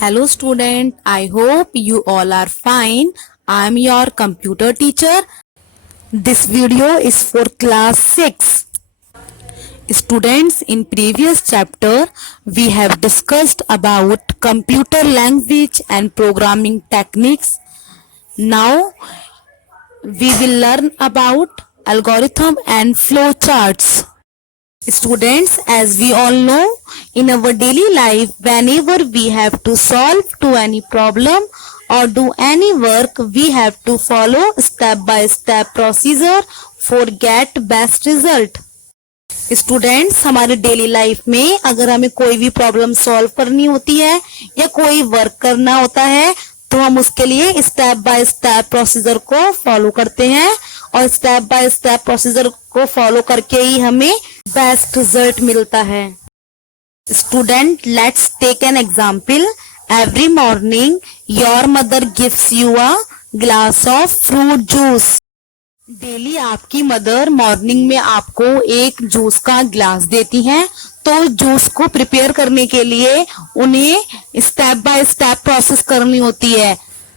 Hello student, I hope you all are fine. I am your computer teacher. This video is for class 6. Students, in previous chapter we have discussed about computer language and programming techniques. Now we will learn about algorithm and flow charts. Students, as we all know, in our daily life, whenever we have to solve to any problem or do any work, we have to follow step-by-step procedure for get best result. Students, हमारे daily life में अगर हमें कोई भी problem solve करनी होती है या कोई वर्क करना होता है तो हम उसके लिए स्टेप बाय स्टेप प्रोसीजर को फॉलो करते हैं और स्टेप बाय स्टेप प्रोसीजर को फॉलो करके ही हमें बेस्ट रिजल्ट मिलता है. Student, let's take an example. Every morning your mother gives you a glass of fruit juice. Daily आपकी मदर मॉर्निंग में आपको एक जूस का ग्लास देती हैं. तो जूस को प्रिपेयर करने के लिए उन्हें स्टेप बाय स्टेप प्रोसेस करनी होती है.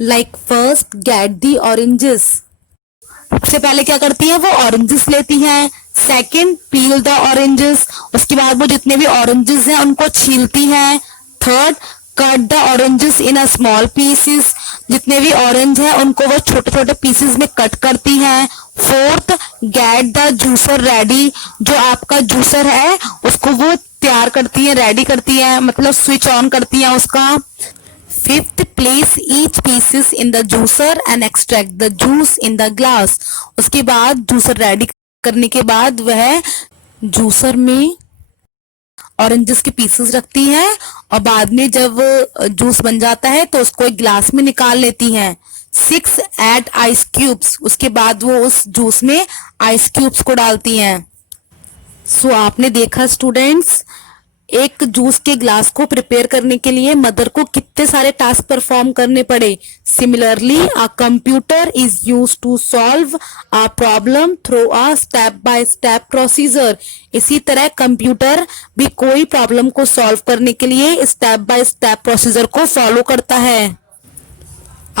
Like first get the oranges. सबसे पहले क्या करती है, वो ऑरेंजेस लेती हैं. Second, peel the oranges. उसके बाद वो जितने भी ऑरेंजेस हैं उनको छीलती हैं. Third, cut the oranges in a small pieces. जितने भी ऑरेंज हैं उनको वो छोटे छोटे पीसेस में कट करती हैं. Fourth, get the juicer ready. जो आपका जूसर है उसको वो तैयार करती है, रेडी करती है, मतलब स्विच ऑन करती है उसका. Fifth, place each pieces in the juicer and extract the juice in the glass. उसके बाद जूसर रेडी करने के बाद वह जूसर में ऑरेंजेस के पीसेस रखती हैं और बाद में जब जूस बन जाता है तो उसको एक ग्लास में निकाल लेती हैं. 6, ऐड आइस क्यूब्स. उसके बाद वो उस जूस में आइस क्यूब्स को डालती हैं. सो आपने देखा स्टूडेंट्स, एक जूस के ग्लास को प्रिपेयर करने के लिए मदर को कितने सारे टास्क परफॉर्म करने पड़े. Similarly a computer is used to solve a problem through a step by step procedure. इसी तरह कंप्यूटर भी कोई प्रॉब्लम को सॉल्व करने के लिए स्टेप बाय स्टेप प्रोसीजर को फॉलो करता है.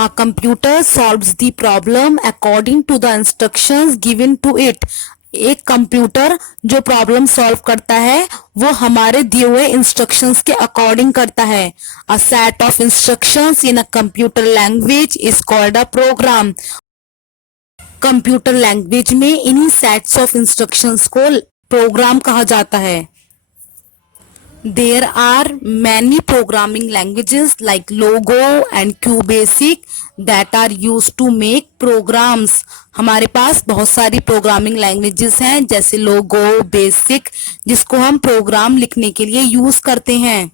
A computer solves the problem according to the instructions given to it. एक कंप्यूटर जो प्रॉब्लम सॉल्व करता है वो हमारे दिए हुए इंस्ट्रक्शंस के अकॉर्डिंग करता है. A set of instructions in a computer language is called a program. Computer language में इन्हीं सेट्स ऑफ इंस्ट्रक्शंस को प्रोग्राम कहा जाता है. There are many programming languages like Logo and QBasic that are used to make programs. हमारे पास बहुत सारी programming languages हैं जैसे लोगो, बेसिक, जिसको हम प्रोग्राम लिखने के लिए यूज करते हैं.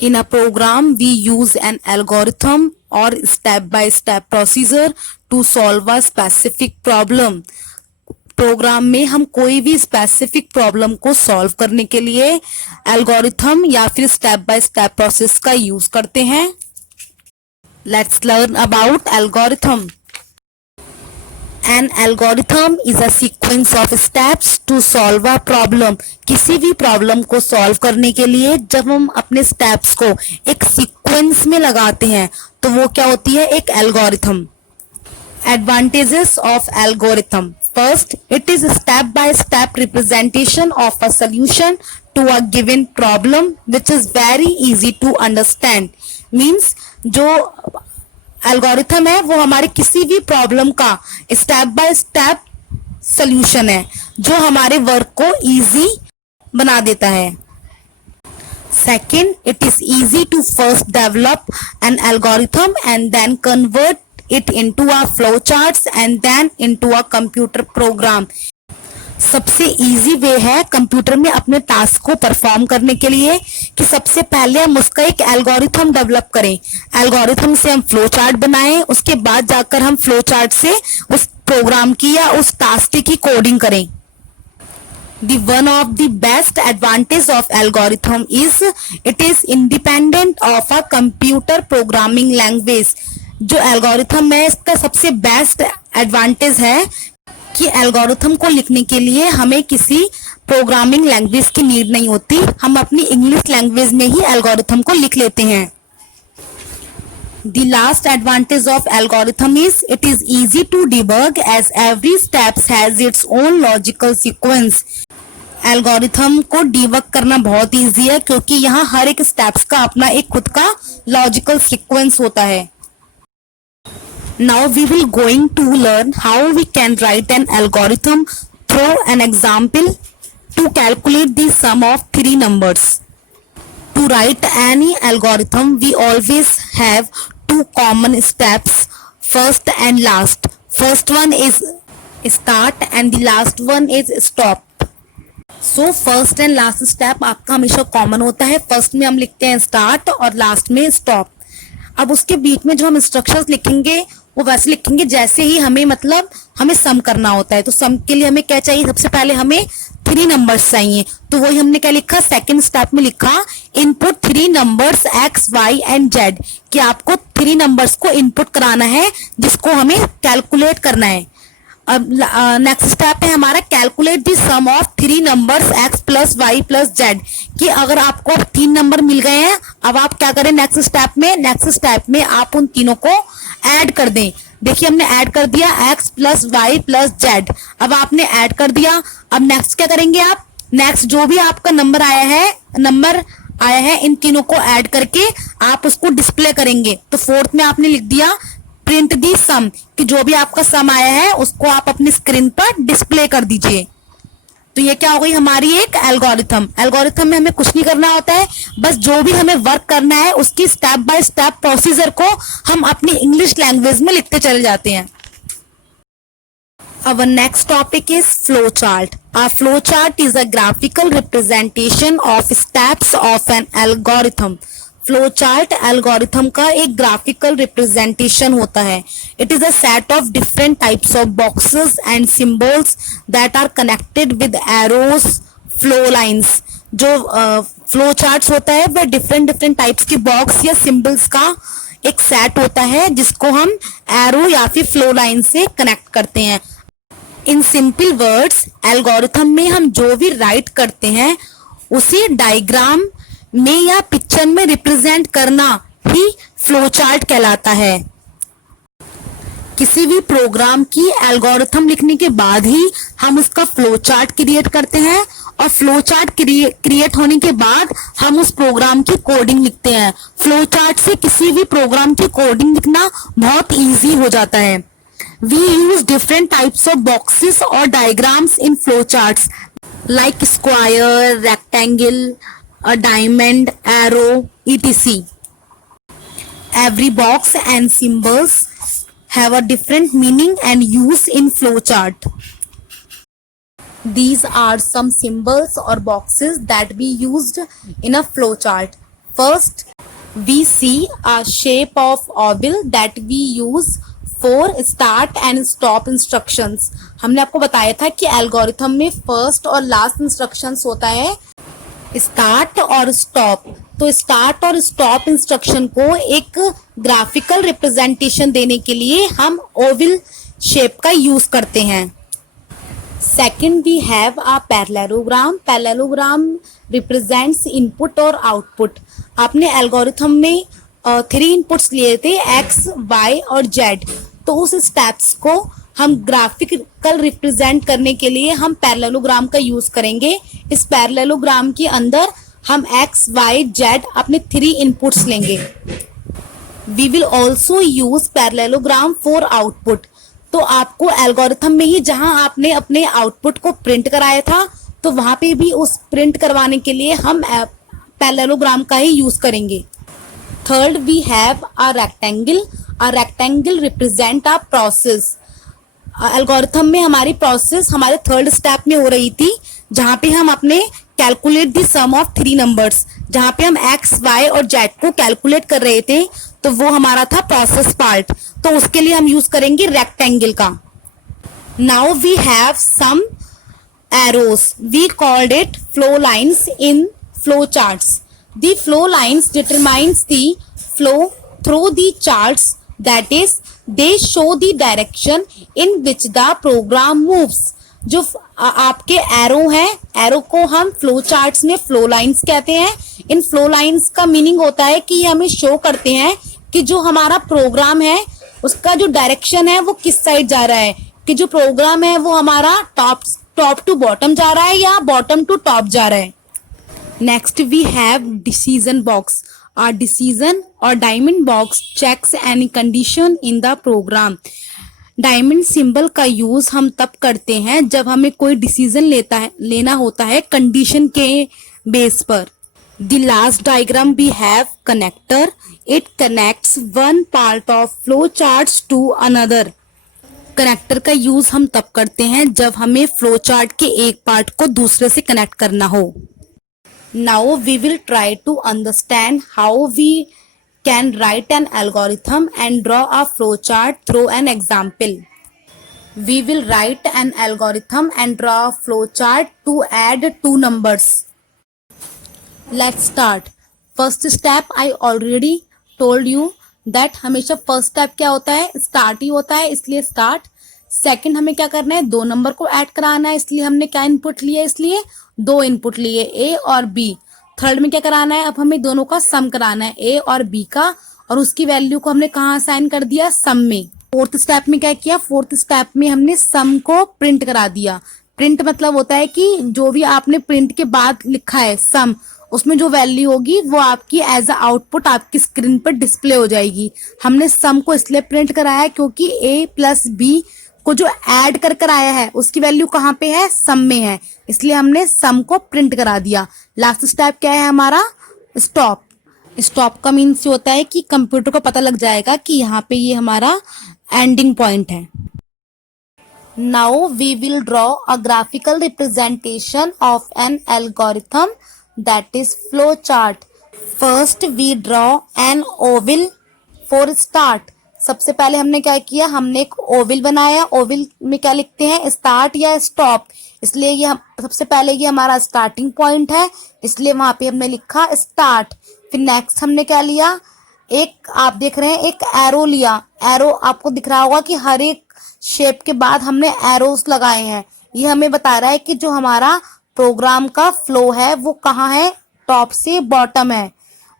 In a program we use an algorithm or step by step procedure to solve a specific problem. Program में हम कोई भी स्पेसिफिक प्रॉब्लम को सॉल्व करने के लिए एल्गोरिथम या फिर स्टेप बाय स्टेप प्रोसेस का यूज करते हैं. Let's learn about algorithm. An algorithm is a sequence of steps to solve a problem. किसी भी प्रॉब्लम को सॉल्व करने के लिए जब हम अपने स्टेप्स को एक सीक्वेंस में लगाते हैं तो वो क्या होती है, एक algorithm. Advantages of algorithm. First, it is a step-by-step representation of a solution to a given problem which is very easy to understand. Means जो algorithm है वो हमारे किसी भी प्रॉब्लम का स्टेप बाय स्टेप सोल्यूशन है जो हमारे वर्क को इजी बना देता है. Second, it is easy to first develop an algorithm and then convert it into a flow charts and then into a computer program. सबसे इजी वे है computer में अपने टास्क को परफॉर्म करने के लिए कि सबसे पहले हम उसका एक एल्गोरिथम डेवलप करें. एल्गोरिथम से हम फ्लो चार्ट बनाएं, उसके बाद जाकर हम फ्लो चार्ट से उस प्रोग्राम की या उस टास्क की कोडिंग करें. The one of the best advantage of algorithm is it is independent of a computer programming language. जो एल्गोरिथम है इसका सबसे बेस्ट एडवांटेज है कि एल्गोरिथम को लिखने के लिए हमें किसी प्रोग्रामिंग लैंग्वेज की नीड नहीं होती, हम अपनी इंग्लिश लैंग्वेज में ही एल्गोरिथम को लिख लेते हैं। The last advantage of algorithm is it is easy to debug as every step has its own logical sequence. Algorithm को डिबग करना बहुत इजी है क्योंकि यहाँ हर एक स्टेप्स का अपना एक खुद का लॉजिकल सीक्वेंस होता है। Now we will going to learn how we can write an algorithm through an example to calculate the sum of three numbers. To write any algorithm, we always have two common steps, first and last. First one is start and the last one is stop. So first and last step आपका हमेशा common होता है। First में हम लिखते हैं start और last में स्टॉप। अब उसके बीच में जो हम इंस्ट्रक्शंस लिखेंगे वो वैसे लिखेंगे जैसे ही हमें मतलब हमें सम करना होता है। तो सम के लिए हमें क्या चाहिए, सबसे पहले हमें 3 नंबर्स चाहिए। तो वही हमने क्या लिखा, सेकंड स्टेप में लिखा input 3 numbers x, y and z, कि आपको 3 नंबर्स को इनपुट कराना है जिसको हमें कैलकुलेट करना है। अब नेक्स्ट स्टेप है हमारा calculate the sum of 3 numbers x plus y plus z, कि अगर आपको 3 नंबर मिल गए हैं, अब आप क्या करें नेक्स्ट स्टेप में आप उन तीनों को ऐड कर दें। देखिए हमने ऐड कर दिया x plus y plus z, अब आपने ऐड कर दिया। अब नेक्स्ट क्या करेंगे आप, नेक्स्ट जो भी आपका नंबर आया है इन तीनों को ऐड करके आप उसको डिस्प्ले करेंगे। तो फोर्थ में आपने लिख दिया प्रिंट दी सम, कि जो भी आपका सम आया है उसको आप अपनी स्क्रीन पर डिस्प्ले कर दीजिए। तो ये क्या हो गई हमारी एक एल्गोरिथम। एल्गोरिथम में हमें कुछ नहीं करना होता है, बस जो भी हमें वर्क करना है उसकी स्टेप बाय स्टेप प्रोसीजर को हम अपनी इंग्लिश लैंग्वेज में लिखते चले जाते हैं। Our next topic is flowchart. A flowchart is a graphical representation of steps of an algorithm. Flowchart algorithm का एक ग्राफिकल रिप्रेजेंटेशन होता है। It is a set of different types of boxes and symbols that are connected with arrows, flow lines. जो flow charts होता है वह different types की box या सिंबल्स का एक सेट होता है जिसको हम एरो या फिर फ्लो लाइन से कनेक्ट करते हैं। इन सिंपल वर्ड्स एल्गोरिथम में हम जो भी राइट करते हैं उसी डायग्राम में या पिक्चर में रिप्रेजेंट करना ही फ्लोचार्ट कहलाता है। किसी भी प्रोग्राम की एल्गोरिथम लिखने के बाद ही हम उसका फ्लोचार्ट क्रिएट करते हैं और फ्लोचार्ट क्रिएट होने के बाद हम उस प्रोग्राम की कोडिंग लिखते हैं। फ्लोचार्ट से किसी भी प्रोग्राम की कोडिंग लिखना बहुत इजी हो जाता है। We use different types of boxes or diagrams in flowcharts like square, rectangle, a diamond, arrow, etc. Every box and symbols have a different meaning and use in flowchart. These are some symbols or boxes that we used in a flowchart. First, we see a shape of oval that we use for start and stop instructions. हमने आपको बताया था कि algorithm में first और last instructions होता है start और स्टॉप। तो स्टार्ट और स्टॉप इंस्ट्रक्शन को एक ग्राफिकल रिप्रेजेंटेशन देने के लिए हम ओवल शेप का यूज करते हैं। Second, we have a parallelogram. Parallelogram represents input और आउटपुट। आपने एल्गोरिथम में 3 इनपुट्स लिए थे x, y और z। तो उस स्टेप्स को हम ग्राफिकल रिप्रेजेंट करने के लिए हम पैरेललोग्राम का यूज करेंगे। इस पैरेललोग्राम के अंदर हम x, y, z अपने 3 इनपुट्स लेंगे। We will also use parallelogram for output. तो आपको एल्गोरिथम में ही जहां आपने अपने आउटपुट को प्रिंट कराया था तो वहां पे भी उस प्रिंट करवाने के लिए हम पैरेललोग्राम का ही यूज करेंगे। Third, we have a rectangle. A rectangle represent a process. Algorithm में हमारी प्रोसेस हमारे थर्ड स्टेप में हो रही थी जहां पे हम अपने calculate the sum of 3 numbers, जहां पे हम x, y और z को कैलकुलेट कर रहे थे, तो वो हमारा था प्रोसेस पार्ट। तो उसके लिए हम यूज करेंगे रेक्टेंगल का। Now we have some arrows. We called it flow lines in flow charts. The flow lines determines the flow through the charts, that is, they show the direction in which the program moves. जो आपके arrow हैं, arrow को हम flow charts में flow lines कहते हैं। इन flow lines का meaning होता है कि ये हमें शो करते हैं कि जो हमारा प्रोग्राम है उसका जो डायरेक्शन है वो किस साइड जा रहा है, कि जो प्रोग्राम है वो हमारा टॉप टू बॉटम जा रहा है या बॉटम टू टॉप जा रहा है। Next we have decision box. Our decision or diamond box checks any condition in the program. Diamond symbol का यूज हम तब करते हैं जब हमें कोई डिसीजन लेना होता है कंडीशन के बेस पर। The last diagram we have connector. It connects one part of flow charts to another. Connector का यूज हम तब करते हैं जब हमें फ्लो चार्ट के एक पार्ट को दूसरे से कनेक्ट करना हो। Now we will try to understand how we can write an algorithm and draw a flowchart through an example. We will write an algorithm and draw a flowchart to add two numbers. Let's start. First step I already told you that हमेशा first step क्या होता है, start ही होता है, इसलिए start. Second हमें क्या करना है, दो नंबर को ऐड कराना है, इसलिए हमने क्या इनपुट लिए, इसलिए दो इनपुट लिए ए और बी। थर्ड में क्या कराना है, अब हमें दोनों का सम कराना है ए और बी का, और उसकी वैल्यू को हमने कहाँ असाइन कर दिया, सम में। फोर्थ स्टेप में क्या किया, फोर्थ स्टेप में हमने सम को प्रिंट करा दिया। प्रिंट मतलब होता है कि जो भी आपने प्रिंट के बाद लिखा है सम, उसमें जो वैल्यू होगी वो आपकी एज अ आउटपुट आपकी स्क्रीन पर डिस्प्ले हो जाएगी। हमने सम को इसलिए प्रिंट कराया है क्योंकि ए प्लस बी को जो ऐड कर आया है उसकी वैल्यू कहाँ पे है, सम में है, इसलिए हमने सम को प्रिंट करा दिया। लास्ट स्टेप क्या है हमारा, स्टॉप। स्टॉप का मीन्स होता है कि कंप्यूटर को पता लग जाएगा कि यहाँ पे ये हमारा एंडिंग पॉइंट है। Now we will draw a graphical representation of an algorithm that is flow chart. First we draw an oval for start. सबसे पहले हमने क्या किया, हमने एक ओवल बनाया। ओवल में क्या लिखते हैं, स्टार्ट या स्टॉप, इसलिए ये सबसे पहले ये हमारा स्टार्टिंग पॉइंट है, इसलिए वहां पे हमने लिखा स्टार्ट। फिर नेक्स्ट हमने क्या लिया, एक आप देख रहे हैं एक एरो लिया। एरो आपको दिख रहा होगा कि हर एक शेप के बाद हमने एरोस लगाए हैं। ये हमें बता रहा है कि जो हमारा प्रोग्राम का फ्लो है वो कहाँ है, टॉप से बॉटम है।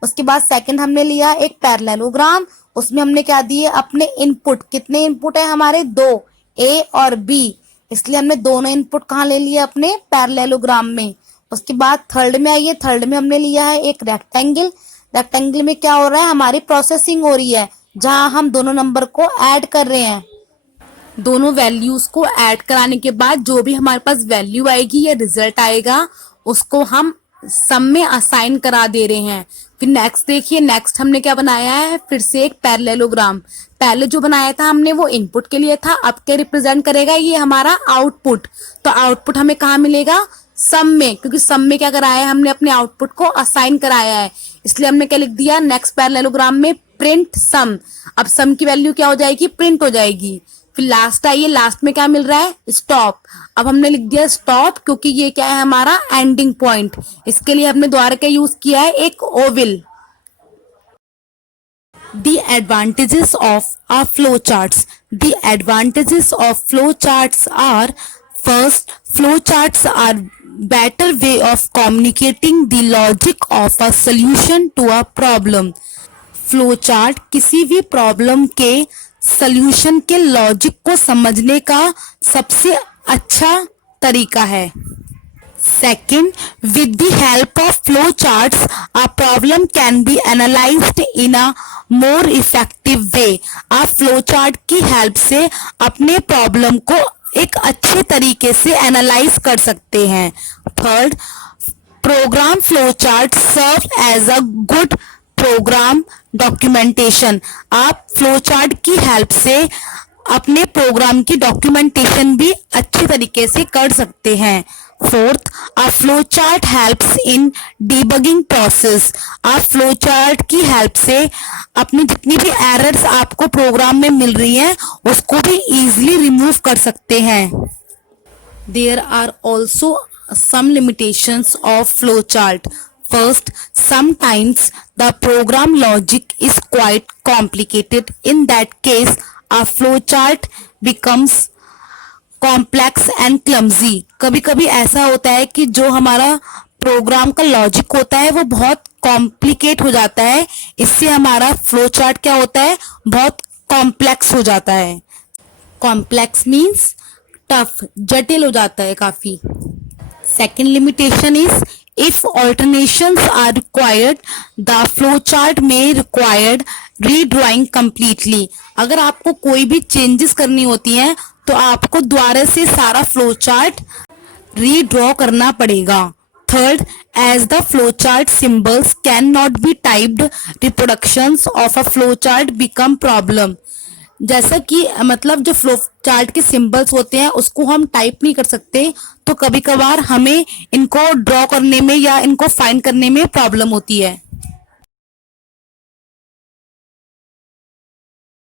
उसके बाद सेकंड हमने लिया एक पैरेललोग्राम, उसमें हमने क्या दिए अपने इनपुट। कितने इनपुट है हमारे, दो, ए और बी, इसलिए हमने दोनों इनपुट कहाँ ले लिए, अपने पैरेललोग्राम में। उसके बाद थर्ड में आइए, थर्ड में हमने लिया है एक रेक्टेंगल। रेक्टेंगल में क्या हो रहा है, हमारी प्रोसेसिंग हो रही है, जहां हम दोनों नंबर को ऐड कर रहे हैं। दोनों वैल्यूज को ऐड कराने के बाद जो भी हमारे पास वैल्यू आएगी या रिजल्ट आएगा उसको हम सम में असाइन करा दे रहे हैं। फिर नेक्स्ट देखिए, नेक्स्ट हमने क्या बनाया है, फिर से एक पैरेललोग्राम। पहले जो बनाया था हमने वो इनपुट के लिए था, अब क्या रिप्रेजेंट करेगा, ये हमारा आउटपुट। तो आउटपुट हमें कहाँ मिलेगा, सम में, क्योंकि सम में क्या कराया है हमने, अपने आउटपुट को असाइन कराया है, इसलिए हमने क्या लिख दिया, नेक्स्ट पैरेललोग्राम में प्रिंट सम। अब सम की वैल्यू क्या हो जाएगी, प्रिंट हो जाएगी। फिर लास्ट आइए, लास्ट में क्या मिल रहा है, स्टॉप। अब हमने लिख दिया स्टॉप क्योंकि ये क्या है हमारा एंडिंग पॉइंट, इसके लिए हमने द्वारा क्या यूज किया है, एक Oval. The advantages of a flow charts. The advantages of flow charts are, first, flow charts are better way of communicating the logic of a solution to a problem. Flow chart किसी भी problem के solution के logic को समझने का सबसे अच्छा तरीका है। Second, with the help of flow charts, a problem can be analyzed in a more effective way. आप फ्लो चार्ट की हेल्प से अपने प्रॉब्लम को एक अच्छे तरीके से एनालाइज कर सकते हैं। Third, program flow chart serve as a good program documentation. आप फ्लो चार्ट की हेल्प से अपने प्रोग्राम की डॉक्यूमेंटेशन भी अच्छे तरीके से कर सकते हैं। Fourth, a flow chart helps in debugging process. आप फ्लो चार्ट की हेल्प से अपनी जितनी भी एरर्स आपको प्रोग्राम में मिल रही हैं उसको भी इजीली रिमूव कर सकते हैं। There are also some limitations of flow chart. First, sometimes the program logic is quite complicated. In that case, a flow chart becomes complex and clumsy. कभी कभी ऐसा होता है कि जो हमारा प्रोग्राम का लॉजिक होता है वो बहुत कॉम्प्लिकेट हो जाता है, इससे हमारा फ्लो चार्ट क्या होता है, बहुत कॉम्प्लेक्स हो जाता है। कॉम्प्लेक्स मीन्स टफ, जटिल हो जाता है काफी। Second limitation is if alternations are required the flowchart may required redrawing completely। अगर आपको कोई भी चेंजेस करनी होती हैं तो आपको दोबारा से सारा फ्लो चार्ट रीड्रॉ करना पड़ेगा। Third, as the flowchart symbols cannot be typed, reproductions of a flowchart become problem। जैसा कि मतलब जो फ्लो चार्ट के सिंबल्स होते हैं उसको हम टाइप नहीं कर सकते, तो कभी कभार हमें इनको ड्रॉ करने में या इनको फाइंड करने में प्रॉब्लम होती है।